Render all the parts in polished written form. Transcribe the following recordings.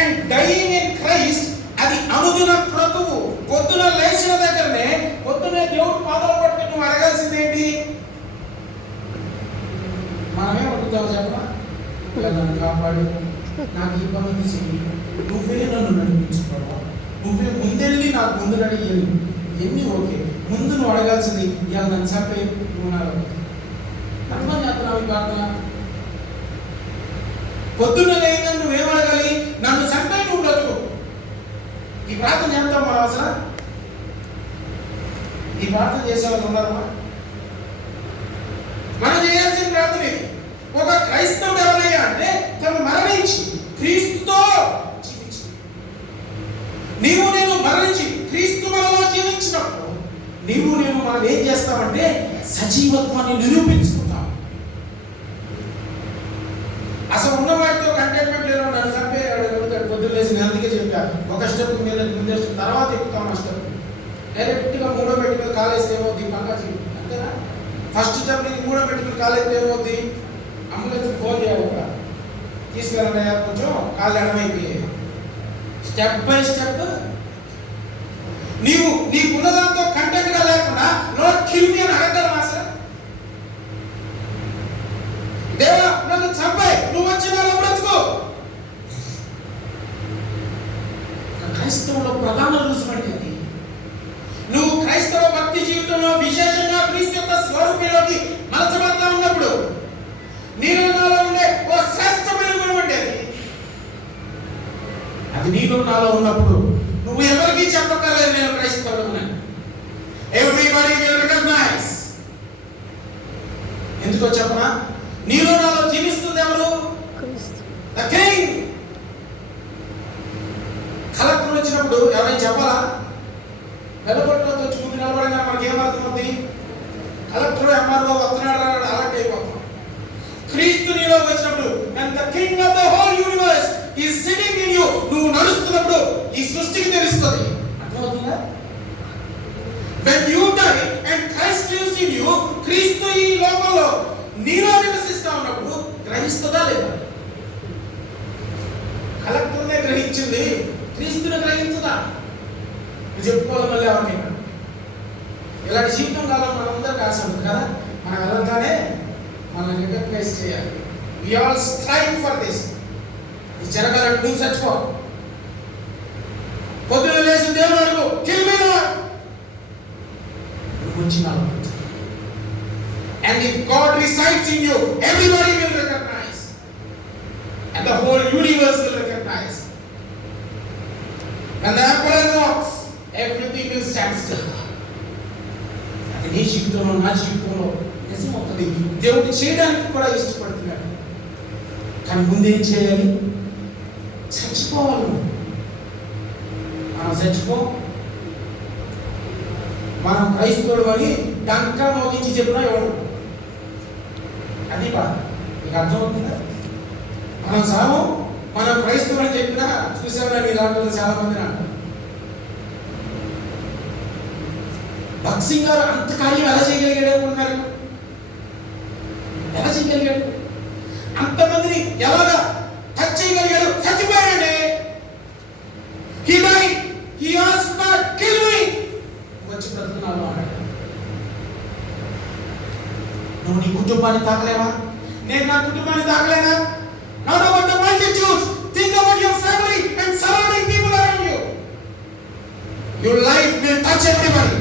And dyeing in Christ అది అనుదిన క్రతువు. పొద్దున లేచిన దగ్గరనే పొద్దునే దేవుడు పాదాలు పట్టుకుని నువ్వు అడగాల్సింది ఏంటి? మనమే అడుగుతావు చెప్పరా, నన్ను కాపాడు, నాకు ఈ పని చెయ్యి, నువ్వే నన్ను నడిపించుకోవా, నువ్వే ముందెళ్ళి నాకు ముందు అడిగేది ఎన్ని. ఓకే, ముందు నువ్వు అడగాల్సింది ఇలా నన్ను చంపే, నువ్వు నాకు అర్థం చేస్తున్నావు. ఈ ప్రార్థన పొద్దున్న లేక నువ్వేం అడగాలి? నన్ను చంపే, నువ్వు బ్రతుకు. ఈ ప్రార్థన చేస్తాం మనం అసలు? ఈ ప్రార్థన చేసేవాళ్ళు ఉన్నారమ్మా? మనం చేయాల్సిన ప్రార్థన ఒక క్రైస్తవుడు ఎవరయ్యా అంటే తను మరణించి క్రీస్తుతో జీవించి, నీవు నేను మరణించి క్రీస్తు మనలో జీవించినప్పుడు నీవు నేను మనం ఏం చేస్తామంటే సజీవత్వాన్ని నిరూపించుకుంటాం. అసలు ఉన్న వాటితో కంటెంట్మెంట్ లేదు. నన్ను చంపే పొద్దున్న లేసి అందుకే చెప్పా, ఒక స్టెప్ మీద ముందే తర్వాత ఎక్కుతాం. ఆ స్టెప్ డైరెక్ట్గా మూడో మెట్టు మీద కాలేస్తే ఏమవుద్ది? పక్కా జీవి అంతేనా? ఫస్ట్ స్టెప్ నీకు మూడో మెట్టు మీద కాలేస్తే ఏమవుద్ది? అంబులెన్స్ ఫోన్ చేయాలి, తీసుకెళ్ళండి కొంచెం కాళ్ళు ఎడమైపోయాయి. స్టెప్ బై స్టెప్ నీవు నీకున్న దాంతో కంటెంట్ గా లేకుండా లార్డ్ కిల్ మీ అని అడగలమా సార్? దేవా నన్ను చంపాయి, నువ్వు వచ్చి నాలో బ్రతుకు. క్రైస్తవులో ప్రధాన రుజువు అది. నువ్వు క్రైస్తవ భక్తి జీవితంలో విశేషంగా క్రీస్తు యొక్క స్వరూపంలోకి మలచబడతా ఉన్నప్పుడు నీలో నాలో ఉండే ఓ శ్రేష్టమైన గుణం అంటే అది నీలో నాలో ఉన్నప్పుడు నువ్వు ఎవరికి చెప్పక్కర్లేదు నేను క్రైస్తవుడు. Everybody will recognise. ఎందుకో చెప్పనా? నీలో నాలో జీవిస్తుంది ఎవరు? The king. కలెక్టర్ వచ్చినప్పుడు ఎవరైనా చెప్పాలా? వెలగొట్టతో వచ్చి ముందు నిలబడినా మనకి ఏమర్థమవుతుంది? కలెక్టర్ ఎంఆర్ఓ వస్తున్నాడు అలర్ట్ అయిపోతాం. క్రీస్తు నీలో వచ్చినప్పుడు and the king of the whole universe is sitting in you. నువ్వు నడుస్తున్నప్పుడు ఈ సృష్టికి తెలుస్తుంది. అర్థమవుతుందా? when you die and Christ lives in you, క్రీస్తు ఈ లోకంలో నీలో నివసిస్తా ఉన్నప్పుడు గ్రహిస్తుందా లేదా? కలెక్టర్నే గ్రహించింది, క్రీస్తుని గ్రహించదా? నువ్వు చెప్పుకోవాలి మళ్ళీ ఎవరికైనా. ఇలాంటి జీవితం కాలం మనందరూ కాసి ఉంటుంది కదా. మనం వెళ్ళగానే మనల్ని రికగ్నైజ్ చేయాలి. We all strive for this. ఈ జరగాలని నువ్వు చచ్చిపో. పొద్దున లేచి దేవుడు అడుగు, kill me Lord. నువ్వు వచ్చి నాలో. And if God resides in you, everybody will recognize. And the whole universe will recognize. When the emperor walks, everything will stand still. అది నీ జీవితంలో నా జీవితంలో నిజమవుతుంది. దేవుడు చేయడానికి కూడా ఇష్టపడుతున్నాడు. కానీ ముందేం చేయాలి? చచ్చిపోవాలి. మనం చచ్చిపో. మనం క్రైస్తవుడు అని డంకా మోగించి చెప్పినా ఎవరు? అది బా నీకు అర్థమవుతుందా? మనం సాము, మనం క్రైస్తవుడు అని చెప్పినా చూసామని ఇలాంటి చాలా మంది అంటారు. భక్త్ సింగ్ గారు అంత కార్యం ఎలా చేయగలిగాడు అనుకుంటున్నారు? ఎలా చేయగలిగాడు? అంతమందిని ఎలాగా టచ్ చేయగలిగాడు? చచ్చిపోయాడండి. He died. He asked God, kill me. వచ్చి బ్రతుకున్నాను అన్నాడు. నువ్వు నీ కుటుంబాన్ని తాకలేవా? నేను నా కుటుంబాన్ని తాకలేనా? Not about the multitudes. Think about your family and surrounding people around you. Your life will touch everybody.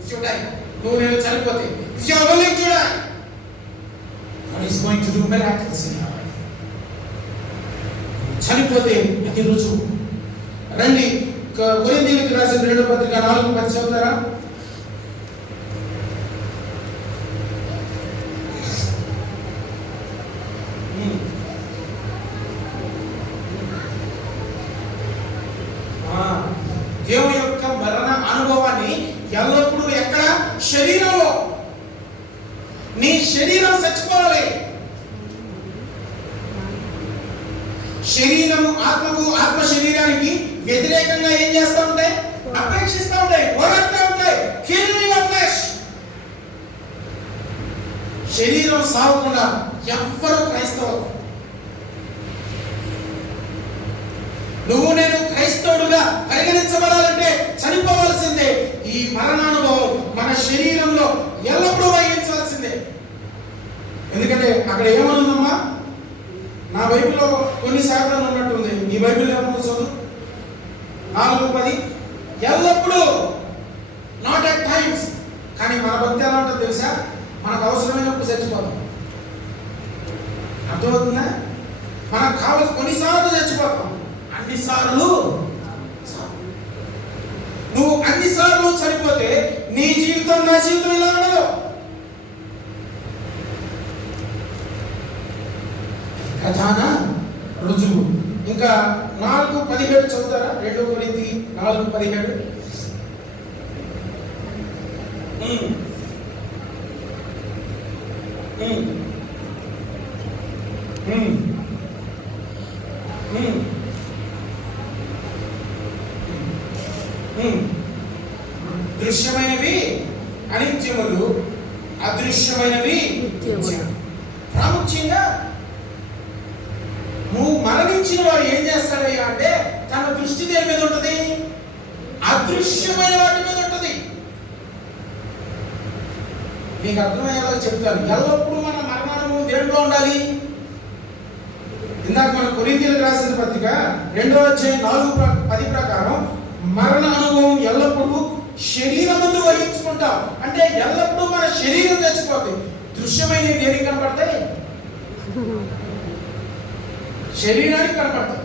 If you die, నువ్వు నేను చనిపోతే, if you are willing to die, God is going to do miracles in your life. చనిపోతే అది రుజువు. రండి కొరింథీయులకు రాసిన 2వ పత్రిక 4:10 చదువుతారా? దేవుని యొక్క మరణ అనుభవాన్ని ఎల్లప్పుడూ ఎక్కడ? శరీరంలో. నీ శరీరం చచ్చిపోవాలి. శరీరం ఆత్మకు, ఆత్మ శరీరానికి వ్యతిరేకంగా ఏం చేస్తూ ఉంటాయి? అపేక్షిస్తూ ఉంటాయి, పోరాడుతూ ఉంటాయి. Kill your flesh. శరీరం సాగకుండా ఎవ్వరూ క్రైస్తవులు. నువ్వు పరిగణించబడాలంటే చనిపోవాల్సిందే. ఈ మరణానుభవం మన శరీరంలో ఎల్లప్పుడూ వహించాల్సిందే. ఎందుకంటే అక్కడ ఏమనుందమ్మా, నా బైబిల్లో కొన్ని శాఖలు ఉన్నట్టుంది, ఈ బైబిల్ ఏమన్నా చదువు 4:10 ఎల్లప్పుడూ, నాట్ ఎట్ టైమ్స్. కానీ మన భక్తి ఎలా ఉంటుంది తెలుసా, మనకు అవసరమైనప్పుడు చచ్చిపోతాం. అర్థమవుతుందా? మనకు కావాల్సి కొన్నిసార్లు చచ్చిపోతాం, అన్నిసార్లు. నువ్వు అన్నిసార్లు చనిపోతే నీ జీవితం నా జీవితం ఇలా ఉండదు. ప్రధాన రుజువు. ఇంకా 4:17 చదువుతారా? 2 కొరింథీ 4:17. దృశ్యమైనవి అనిత్యములు, అదృశ్యమైనవి ప్రాముఖ్యంగా నువ్వు మరణించిన వాడు ఏం చేస్తాడయ్యా అంటే తన దృష్టి దేని మీద ఉంటుంది? అదృశ్యమైన వాటి మీద ఉంటుంది. మీకు అర్థమయ్యేలా చెప్తాను. ఎల్లప్పుడూ మన మరణానుభవం దేంట్లో ఉండాలి? ఇందాక మన కొరింథీయులకు రాసిన పత్రిక 2వ అధ్యాయం 4:10 ప్రకారం మరణ అనుభవం ఎల్లప్పుడూ శరీరమందు వహించుకుంటాం. అంటే ఎల్లప్పుడూ మన శరీరం చచ్చిపోతుంది. దృశ్యమైన దేనికి కనపడతాయి? శరీరానికి కనపడతాయి.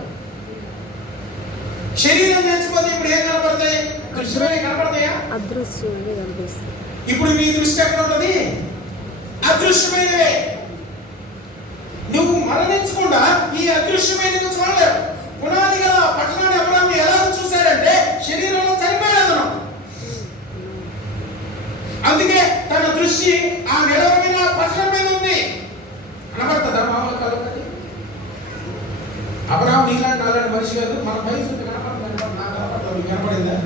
శరీరం చచ్చిపోతే ఇప్పుడు ఏం కనపడతాయి? దృశ్యమైన కనపడతాయా? అదృశ్యమైనవి కనిపిస్తాయి. ఇప్పుడు మీ దృష్టి ఎక్కడ ఉంటుంది? అదృశ్యమైనవే. నువ్వు మరణించకుండా ఈ అదృశ్యమైనవి చూడలేవు. పునాది గల పట్టణాన్ని అబ్రాహాము ఎలా చూశాడంటే శరీరంలో చనిపోయాడు. అందుకే తన దృష్టి ఆ నిలవమైన పట్టణం మీద ఉంది. కనబడుతుందా మామూలు కలపది? అబ్రాహాము నీలాంటి నాలాంటి మనిషి కాదు. మన వయసు కనపడుతుంది. నాకు కనపడతావు. మీకు కనపడిందా?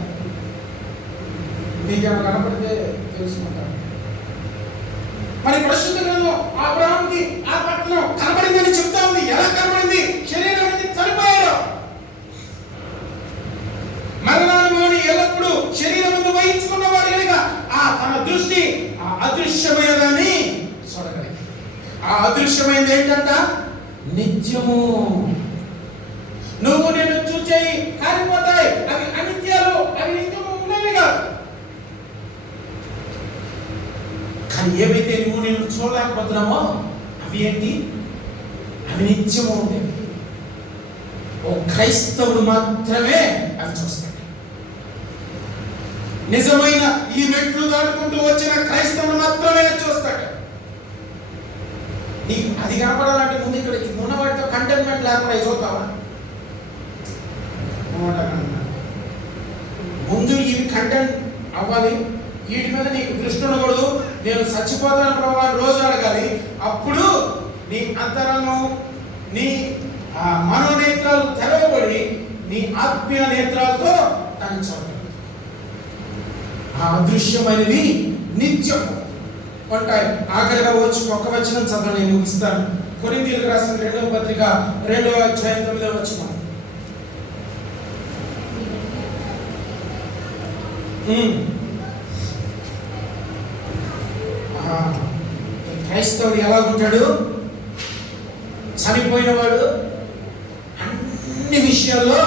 మీకేమో కనపడితే తెలుసుకుంటాను. మరి పరిశుద్ధ గ్రంథం అబ్రాహాముకి ఆ పట్టణం కనబడిందని చెప్తా ఉంది. ఎలా కనబడింది? శరీరం నుంచి చనిపోయాడు. మరణానుభవాన్ని ఎల్లప్పుడూ శరీరం ముందు వహించుకున్నవాడు కనుక ఆ తన దృష్టి ఆ అదృశ్యమైనదాన్ని చూడగలిగింది. ఆ అదృశ్యమైనది ఏంటంట? నిత్యము. నువ్వు నేను చూచేయి కాలిపోతాయి, అవి అనిత్యాలు, అవి నిత్యము ఉన్నవి కాదు. కానీ ఏవైతే నువ్వు నేను చూడలేకపోతున్నామో అవి ఏంటి? అవి నిత్యము ఉండేవి. ఓ క్రైస్తవుడు మాత్రమే అవి చూస్తాడు. నిజమైన ఈ మెట్లు దాటుకుంటూ వచ్చిన క్రైస్తవుడు మాత్రమే చూస్తాడు. నీకు అది కనపడాలంటే ముందు ఇక్కడ ఉన్న వాటితో కంటెంట్మెంట్ లేకుండా చూస్తావా? ముందు ఇవి కంటెంట్ అవ్వాలి. వీటి మీద నీకు దృష్టి ఉండకూడదు. నేను చచ్చిపోతాను ప్రభావం రోజు అడగాలి. అప్పుడు నీ అంతరంగం, నీ మనోనేత్రాలు తెరవబడి నీ ఆత్మీయ నేత్రాలతో దాన్ని చూడాలి. ఆ అదృశ్యమైనవి నిత్యం ఉంటాయి. ఆఖరిగా వచ్చి ఒక్క వచనం చదవ, నేను ముగిస్తాను. కొరింథీయులకు రాసిన 2వ పత్రిక 2వ అధ్యాయం 9వ వచనం. క్రైస్తవుడు ఎలా ఉంటాడు? చనిపోయిన వాడు అన్ని విషయాల్లో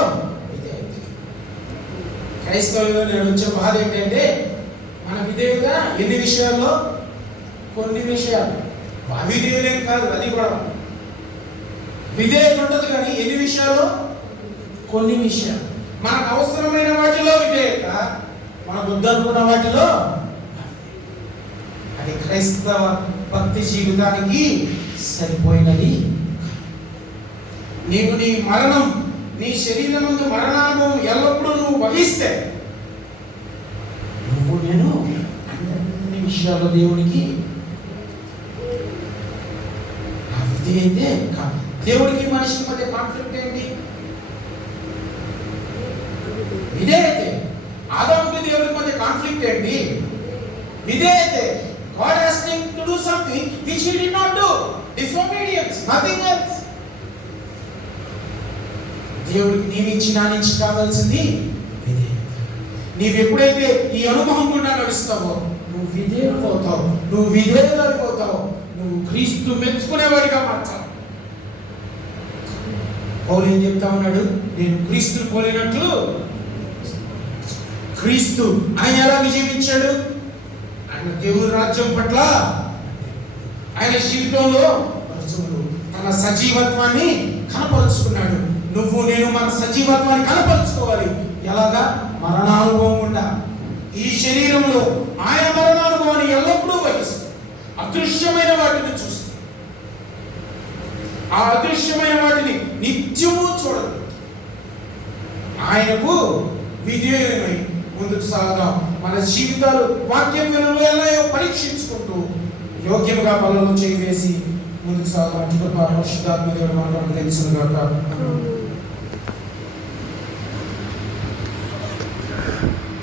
క్రైస్తవుల్లో నేను వచ్చే బాధ ఏంటంటే మన విధేయత ఎన్ని విషయాల్లో? కొన్ని విషయాలు. అవిధేయులేం కాదు, అది కూడా విధేయత ఉంటుంది. కానీ ఎన్ని విషయాల్లో? కొన్ని విషయాలు. మనకు అవసరమైన వాటిలో విధేయత, మనకు వద్దనుకున్న వాటిలో. అది క్రైస్తవ భక్తి జీవితానికి సరిపోయినది. నీకు నీ మరణం, నీ శరీరం ముందు మరణానుభవం ఎల్లప్పుడూ నువ్వు వహిస్తే నువ్వు నేను అన్ని విషయాల్లో దేవునికి అయితే దేవుడికి మనిషికి మధ్య కాన్ఫ్లిక్ట్ ఏంటి? విధేయతే. ఆదాముకి దేవుడికి మధ్య కాన్ఫ్లిక్ట్ ఏంటి? విధేయతే. God asked him to do something which he did not do. Disobedience, nothing else. దేవుడికి నీ నుంచి నా నుంచి కావాల్సింది నీవు ఎప్పుడైతే ఈ అనుభవం గుండా నడుస్తావో నువ్వు విధేయుడవుతావు, నువ్వు విధేయుడైపోతావు, నువ్వు క్రీస్తు మెచ్చుకునేవాడిగా మార్చావు. పౌలు ఏం చెప్తా ఉన్నాడు? నేను క్రీస్తుని పోలినట్లు. క్రీస్తు ఆయన ఎలా విజయించాడు? ఆయన దేవుని రాజ్యం పట్ల ఆయన జీవితంలో తన సజీవత్వాన్ని కనపరుచుకున్నాడు. నువ్వు నేను మన సజీవత్వాన్ని కనపరుచుకోవాలి. ఎలాగా? మరణానుభవం ఉండా ఈ శరీరంలో ఆయన మరణానుభవాన్ని ఎల్లప్పుడూ వహిస్తూ అదృశ్యమైన వాటిని చూస్తూ ఆ అదృశ్యమైన వాటిని నిత్యము చూడదు ఆయనకు విధేయులమై ముందుకు సాగుదాం. మన జీవితాలు వాక్యం విలువలు ఎలా పరీక్షించుకుంటూ యోగ్యంగా పనులను చేసి ముందుకు సాగుదాం. పరిశుద్ధాత్మ దేవుడు మనకు తెలుసును గాక.